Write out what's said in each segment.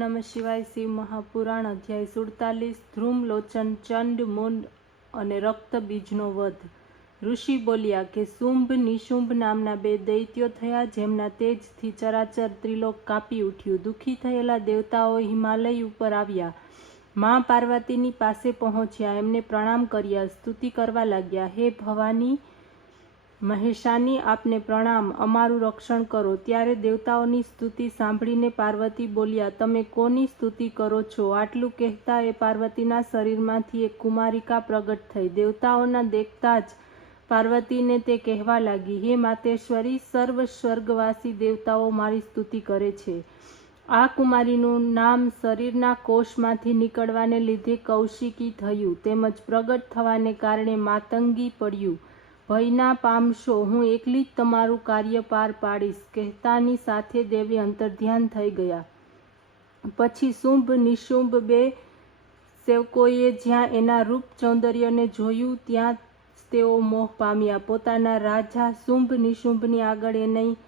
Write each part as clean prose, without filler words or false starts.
નમઃ શિવાય. શિવ મહાપુરાણ અધ્યાય 47 ધ્રુમલોચન ચંડ મુંડ અને રક્તબીજનો વધ. ઋષિ બોલ્યા કે શુંભ નિશુંભ નામના બે દૈત્યો થયા, જેમના તેજથી ચરાચર ત્રિલોક કાપી ઉઠ્યું. દુઃખી થયેલા દેવતાઓ હિમાલય ઉપર આવ્યા, મા પાર્વતીની પાસે પહોંચ્યા, એમને પ્રણામ કર્યા, સ્તુતિ કરવા લાગ્યા. હે ભવાની મહેશાની, આપને પ્રણામ, અમારું રક્ષણ કરો. ત્યારે દેવતાઓની સ્તુતિ સાંભળીને પાર્વતી બોલ્યા, તમે કોની સ્તુતિ કરો છો? આટલું કહેતા એ પાર્વતીના શરીરમાંથી એક કુમારિકા પ્રગટ થઈ. દેવતાઓના દેખતા જ પાર્વતીને તે કહેવા લાગી, હે માતેશ્વરી, સર્વ સ્વર્ગવાસી દેવતાઓ મારી સ્તુતિ કરે છે. આ કુમારીનું નામ શરીરના કોષમાંથી નીકળવાને લીધે કૌશિકી થયું, તેમજ પ્રગટ થવાને કારણે માતંગી પડ્યું. ભય ના પામશો, હું એકલી જ તમારું કાર્ય પાર પાડીશ. કહેતાની સાથે દેવી અંતર્ધ્યાન થઈ ગયા. પછી શુંભ નિશુંભ બે સેવકોએ જ્યાં એના રૂપ સૌંદર્યને જોયું, ત્યાં તેઓ મોહ પામ્યા. પોતાના રાજા શુંભ નિશુંભની આગળ એની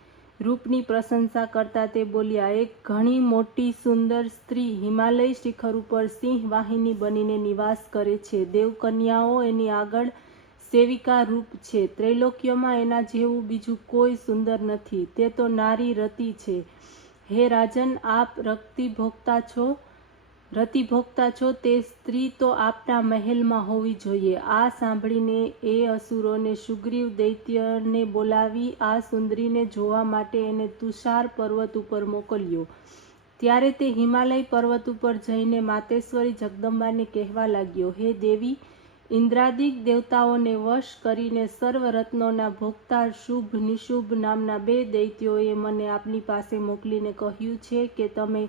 રૂપની પ્રશંસા કરતા તે બોલ્યા, એક ઘણી મોટી સુંદર સ્ત્રી હિમાલય શિખર ઉપર સિંહ વાહિની બનીને નિવાસ કરે છે. દેવકન્યાઓ એની આગળ સેવિકા રૂપ છે. ત્રૈલોક્યમાં એના જેવું બીજું કોઈ સુંદર નથી. તે તો નારી રતિ છે. હે રાજન, આપ રતિભોગતા છો, તે સ્ત્રી તો આપના મહેલમાં હોવી જોઈએ. આ સાંભળીને એ અસુરોને સુગ્રીવ દૈત્યને બોલાવી આ સુંદરીને જોવા માટે એને તુષાર પર્વત ઉપર મોકલ્યો. ત્યારે તે હિમાલય પર્વત ઉપર જઈને માતેશ્વરી જગદંબાને કહેવા લાગ્યો, હે દેવી, ઇન્દ્રાદિક દેવતાઓને વશ કરીને સર્વ રત્નોના ભોગતા શુભ નિશુભ નામના બે દૈત્યોએ મને આપની પાસે મોકલીને કહ્યું છે કે તમે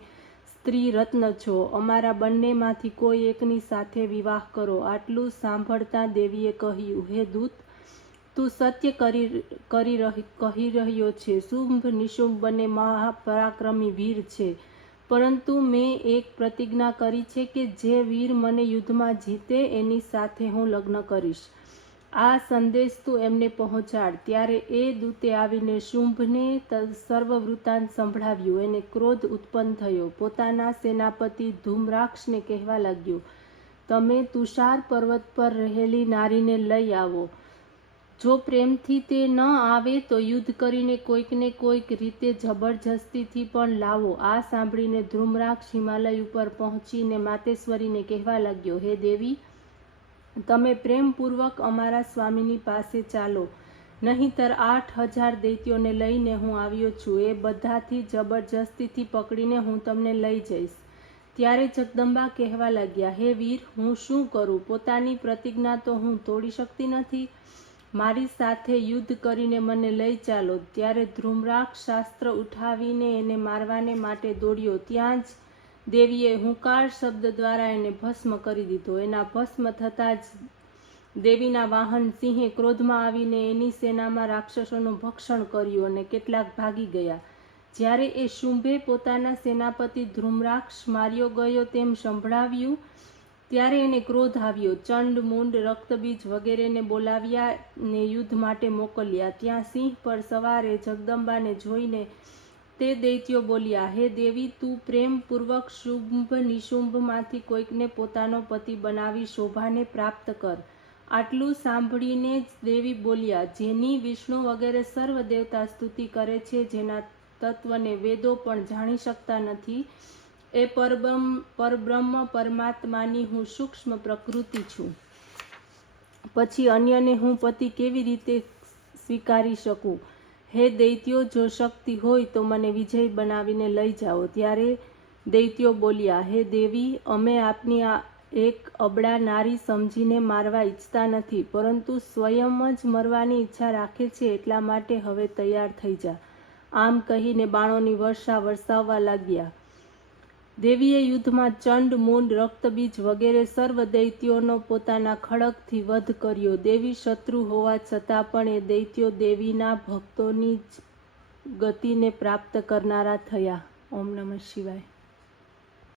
સ્ત્રી રત્ન છો. અમારા બંનેમાંથી કોઈ એકની સાથે વિવાહ કરો. આટલું સાંભળતા દેવીએ કહ્યું, હે દૂત, તું સત્ય કહી રહ્યો છે. શુંભ નિશુંભ બંને મહાપરાક્રમી વીર છે, પરંતુ મેં એક પ્રતિજ્ઞા કરી છે કે જે વીર મને યુદ્ધમાં જીતે એની સાથે હું લગ્ન કરીશ. આ સંદેશ તું એમને પહોંચાડ. ત્યારે એ દૂતે આવીને શુંભને સર્વ વૃત્તાંત સંભળાવ્યું. એને ક્રોધ ઉત્પન્ન થયો. પોતાના સેનાપતિ ધૂમ્રાક્ષને કહેવા લાગ્યો, તમે તુષાર પર્વત પર રહેલી નારીને લઈ આવો. જો પ્રેમથી તે ન આવે તો યુદ્ધ કરીને કોઈકને કોઈક રીતે જબરજસ્તીથી પણ લાવો. આ સાંભળીને ધૂમ્રાક્ષ હિમાલય ઉપર પહોંચીને માતેશ્વરીને કહેવા લાગ્યો, હે દેવી, તમે પ્રેમપૂર્વક અમારા સ્વામીની પાસે ચાલો, નહીંતર 8000 દૈત્યોને લઈને હું આવ્યો છું. એ બધાથી જબરજસ્તીથી પકડીને હું તમને લઈ જઈશ. ત્યારે જગદંબા કહેવા લાગ્યા, હે વીર, હું શું કરું? પોતાની પ્રતિજ્ઞા તો હું તોડી શકતી નથી. મારી સાથે યુદ્ધ કરીને મને લઈ ચાલો. ત્યારે ધૂમ્રાક્ષ શાસ્ત્ર ઉઠાવીને એને મારવાને માટે દોડ્યો. ત્યાં જ દેવીએ હુંકાર શબ્દ દ્વારા એને ભસ્મ કરી દીધો. એના ભસ્મ થતાં જ દેવીના વાહન સિંહે ક્રોધમાં આવીને એની સેનામાં રાક્ષસોનું ભક્ષણ કર્યું અને કેટલાક ભાગી ગયા. જ્યારે એ શુંભે પોતાના સેનાપતિ ધ્રુમ્રાક્ષ માર્યો ગયો તેમ સંભળાવ્યું, ત્યારે એને ક્રોધ આવ્યો. ચંડ મુંડ રક્તબીજ વગેરેને બોલાવ્યા ને યુદ્ધ માટે મોકલ્યા. ત્યાં સિંહ પર સવારે જગદંબાને જોઈને તે દૈત્યો બોલ્યા, હે દેવી, તું પ્રેમપૂર્વક શુંભ નિશુંભમાંથી કોઈકને પોતાનો પતિ બનાવી શોભાને પ્રાપ્ત કર. આટલું સાંભળીને જ દેવી બોલ્યા, જેની વિષ્ણુ વગેરે સર્વ દેવતા સ્તુતિ કરે છે, જેના તત્વને વેદો પણ જાણી શકતા નથી, એ પરબ્રહ્મ પરમાત્માની હું સૂક્ષ્મ પ્રકૃતિ છું. પછી અન્યને હું પતિ કેવી રીતે સ્વીકારી શકું? હે દૈત્યો, જો શક્તિ હોય તો મને વિજય બનાવીને લઈ જાઓ. ત્યારે દૈત્યો બોલ્યા, હે દેવી, અમે આપની આ એક અબળા નારી સમજીને મારવા ઈચ્છતા નથી, પરંતુ સ્વયં જ મરવાની ઈચ્છા રાખે છે, એટલા માટે હવે તૈયાર થઈ જા. આમ કહીને બાણોની વર્ષા વરસાવવા લાગ્યા. દેવીએ યુદ્ધમાં ચંડ મુંડ રક્તબીજ વગેરે સર્વ દૈત્યોનો પોતાના ખડગથી વધ કર્યો. દેવી શત્રુ હોવા છતાં પણ એ દૈત્યો દેવીના ભક્તોની જ ગતિને પ્રાપ્ત કરનારા થયા. ઓમ નમઃ શિવાય.